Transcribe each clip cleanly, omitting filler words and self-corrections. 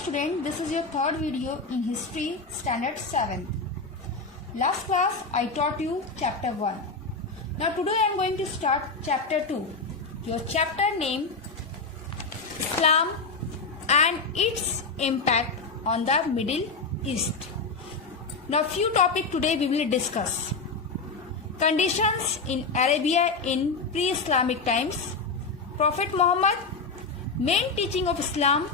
student, this is your third video in History Standard 7. Last class I taught you chapter 1. Now today I am going to start chapter 2. Your chapter name Islam and its impact on the Middle East. Now few topics today we will discuss. Conditions in Arabia in pre-Islamic times, Prophet Muhammad, main teaching of Islam,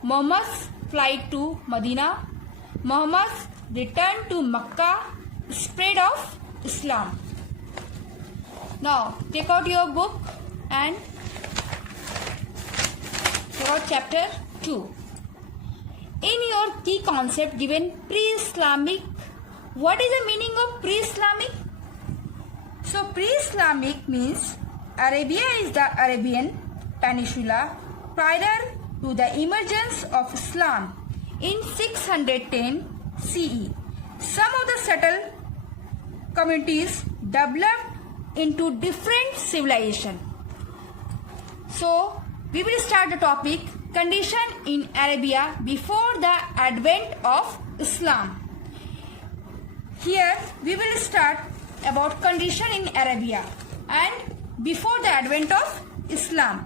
Muhammad's flight to Medina, Muhammad's return to Makkah, spread of Islam. Now take out your book and take out chapter 2. In your key concept given pre-Islamic, what is the meaning of pre-Islamic? So pre-Islamic means Arabia is the Arabian Peninsula prior to the emergence of Islam in 610 CE. Some of the settled communities developed into different civilization. So we will start the topic condition in Arabia before the advent of Islam. Here we will start about condition in Arabia and before the advent of Islam.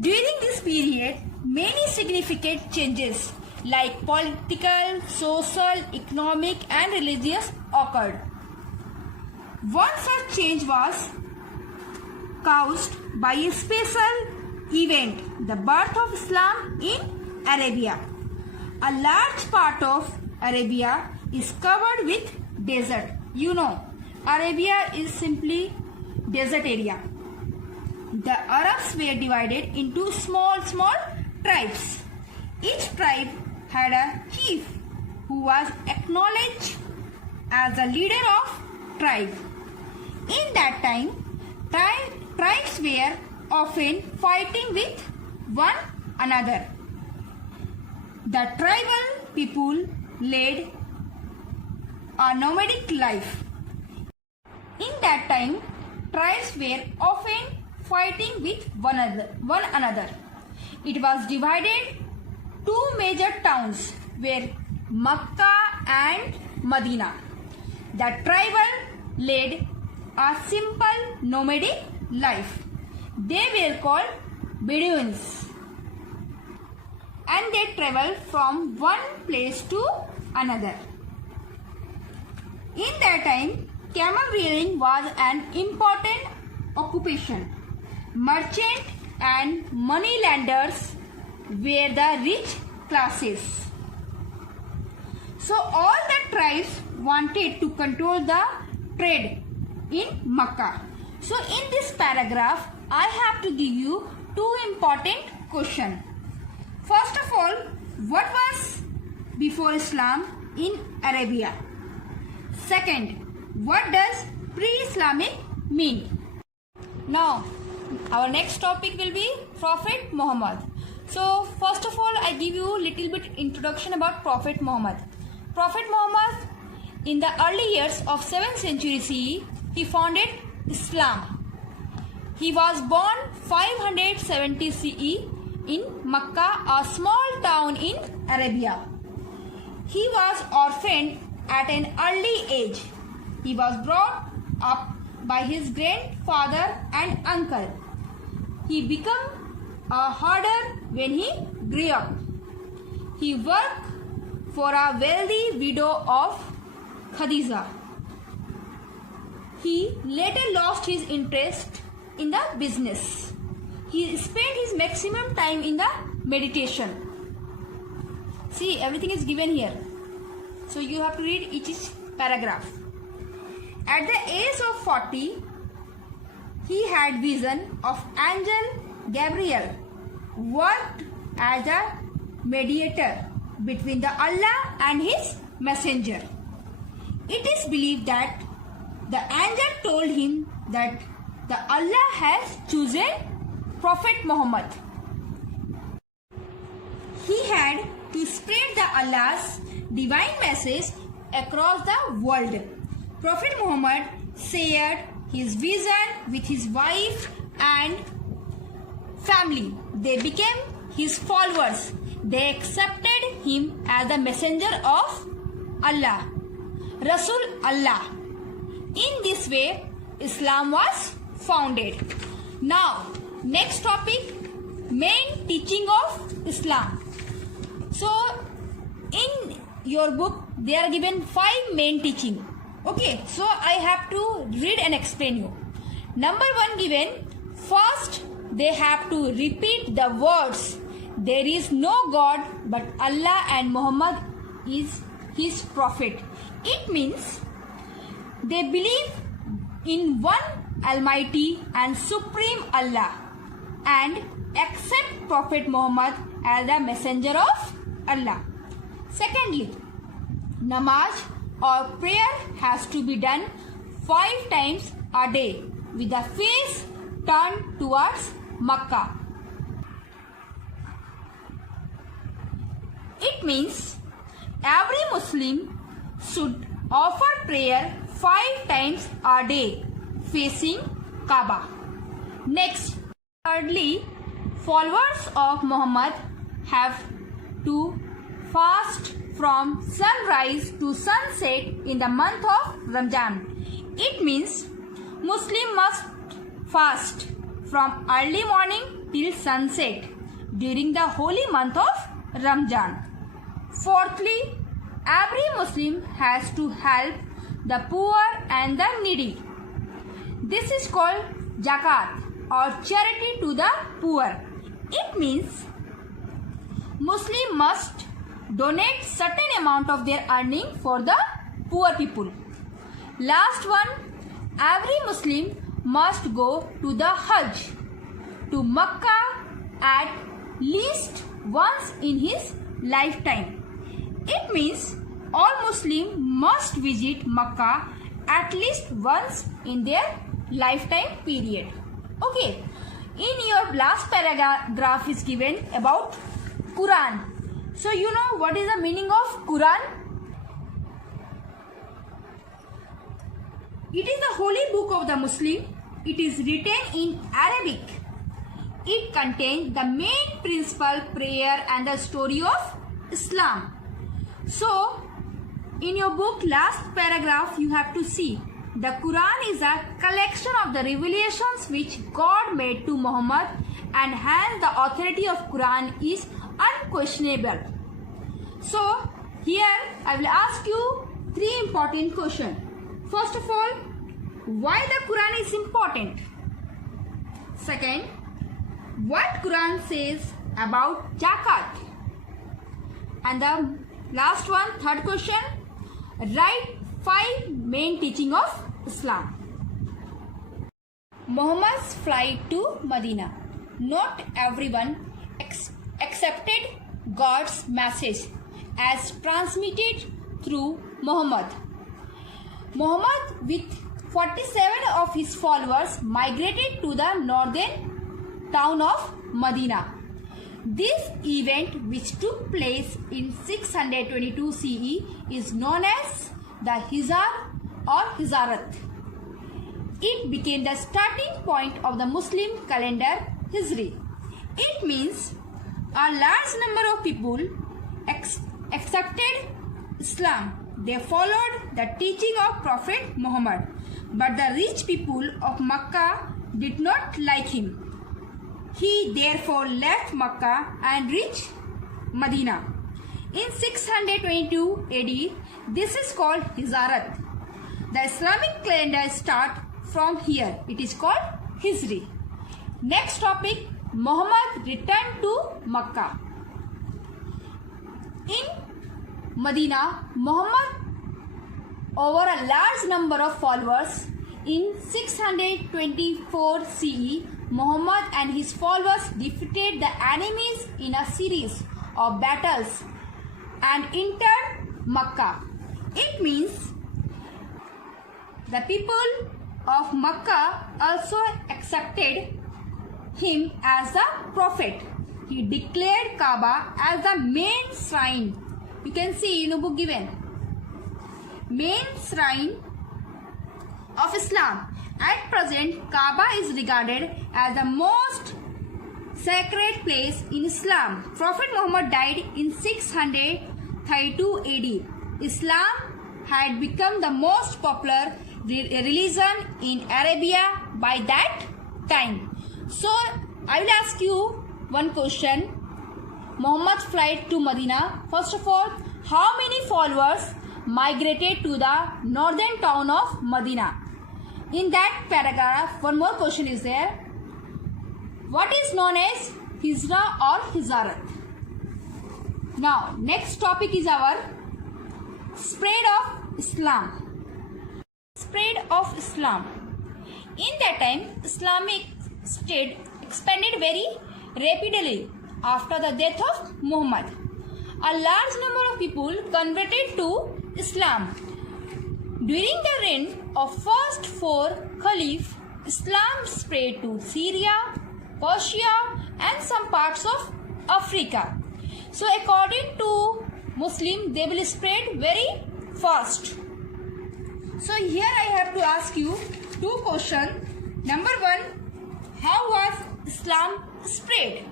During this period, many significant changes like political, social, economic and religious occurred. One such change was caused by a special event, the birth of Islam in Arabia. A large part of Arabia is covered with desert. You know, Arabia is simply desert area. The Arabs were divided into small tribes. Each tribe had a chief who was acknowledged as the leader of tribe. In that time, tribes were often fighting with one another. The tribal people led a nomadic life. In that time, tribes were often fighting with one another. It was divided two major towns were Makkah and Medina. The tribal led a simple nomadic life. They were called Bedouins and they traveled from one place to another. In that time, camel rearing was an important occupation. Merchant and moneylenders were the rich classes. So all the tribes wanted to control the trade in Makkah. So in this paragraph, I have to give you two important questions. First of all, what was before Islam in Arabia? Second, what does pre-Islamic mean? Now, our next topic will be Prophet Muhammad. So, first of all, I give you a little bit introduction about Prophet Muhammad. Prophet Muhammad, in the early years of 7th century CE, he founded Islam. He was born 570 CE in Makkah, a small town in Arabia. He was orphaned at an early age. He was brought up by his grandfather and uncle. He became a herder when he grew up. He worked for a wealthy widow of Khadija. He later lost his interest in the business. He spent his maximum time in the meditation. See, everything is given here. So you have to read each paragraph. At the age of 40, he had vision of angel Gabriel, worked as a mediator between the Allah and his messenger. It is believed that the angel told him that the Allah has chosen Prophet Muhammad. He had to spread the Allah's divine message across the world. Prophet Muhammad shared his vision with his wife and family. They became his followers. they accepted him as the messenger of Allah, Rasul Allah. In this way, Islam was founded. Now, next topic, main teaching of Islam. So, in your book, they are given 5 main teaching. Okay, so I have to read and explain you. Number 1 given, first they have to repeat the words, there is no God but Allah and Muhammad is his prophet. It means they believe in one Almighty and Supreme Allah and accept Prophet Muhammad as the messenger of Allah. Secondly, namaz or prayer has to be done 5 times a day with the face turned towards Makkah. It means every Muslim should offer prayer 5 times a day facing Kaaba. Next, thirdly, followers of Muhammad have to fast from sunrise to sunset in the month of Ramadan. It means Muslim must fast from early morning till sunset during the holy month of Ramadan. Fourthly, every Muslim has to help the poor and the needy. This is called zakat or charity to the poor. It means Muslim must donate certain amount of their earning for the poor people. Last one, every Muslim must go to the Hajj to Makkah at least once in his lifetime. It means all Muslims must visit Makkah at least once in their lifetime period. Okay, in your last paragraph is given about Quran. So you know what is the meaning of Quran? It is the holy book of the Muslim. It is written in Arabic. It contains the main principle, prayer and the story of Islam. So, in your book last paragraph you have to see the Quran is a collection of the revelations which God made to Muhammad and hence the authority of Quran is unquestionable. So, here I will ask you 3 important questions. First of all, why the Quran is important? Second, what Quran says about zakat? And the last one, third question, write 5 main teaching of Islam. Muhammad's flight to Medina. Not everyone accepted God's message as transmitted through Muhammad. Muhammad with 47 of his followers migrated to the northern town of Medina. This event, which took place in 622 CE, is known as the Hijra or Hijarat. It became the starting point of the Muslim calendar Hijri. It means a large number of people accepted Islam. They followed the teaching of Prophet Muhammad. But the rich people of Makkah did not like him. He therefore left Makkah and reached Medina. In 622 AD, this is called Hijarat. The Islamic calendar starts from here. It is called Hijri. Next topic, Muhammad returned to Makkah. In Medina, Muhammad over a large number of followers. In 624 CE, Muhammad and his followers defeated the enemies in a series of battles and entered Makkah. It means the people of Makkah also accepted him as a prophet. He declared Kaaba as the main shrine. You can see in the book given. Main shrine of Islam. At present, Kaaba is regarded as the most sacred place in Islam. Prophet Muhammad died in 632 AD. Islam had become the most popular religion in Arabia by that time. So I will ask you one question. Muhammad's flight to Medina. First of all, how many followers migrated to the northern town of Medina? In that paragraph, one more question is there. What is known as Hijra or Hijarat? Now, next topic is our spread of Islam. Spread of Islam. In that time, Islamic state expanded very rapidly after the death of Muhammad. A large number of people converted to Islam. During the reign of first four caliphs, Islam spread to Syria, Persia and some parts of Africa. So according to Muslim, they will spread very fast. So here I have to ask you two questions. Number one, how was Islam spread?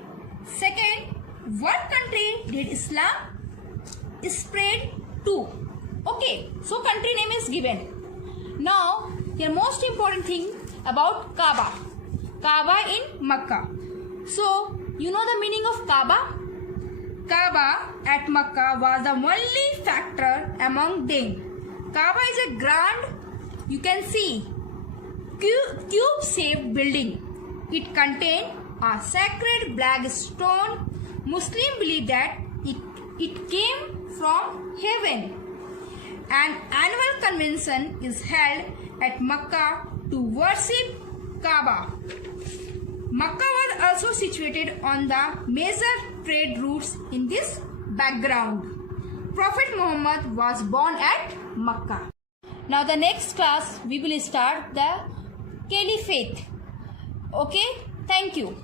Second, what country did Islam spread to? Okay, so country name is given. Now, here most important thing about Kaaba. Kaaba in Makkah. So, you know the meaning of Kaaba? Kaaba at Makkah was the only factor among them. Kaaba is a grand, you can see, cube-shaped building. It contained a sacred black stone. Muslims believe that it came from heaven. An annual convention is held at Makkah to worship Kaaba. Makkah was also situated on the major trade routes in this background. Prophet Muhammad was born at Makkah. Now the next class we will start the Caliphate. Okay, thank you.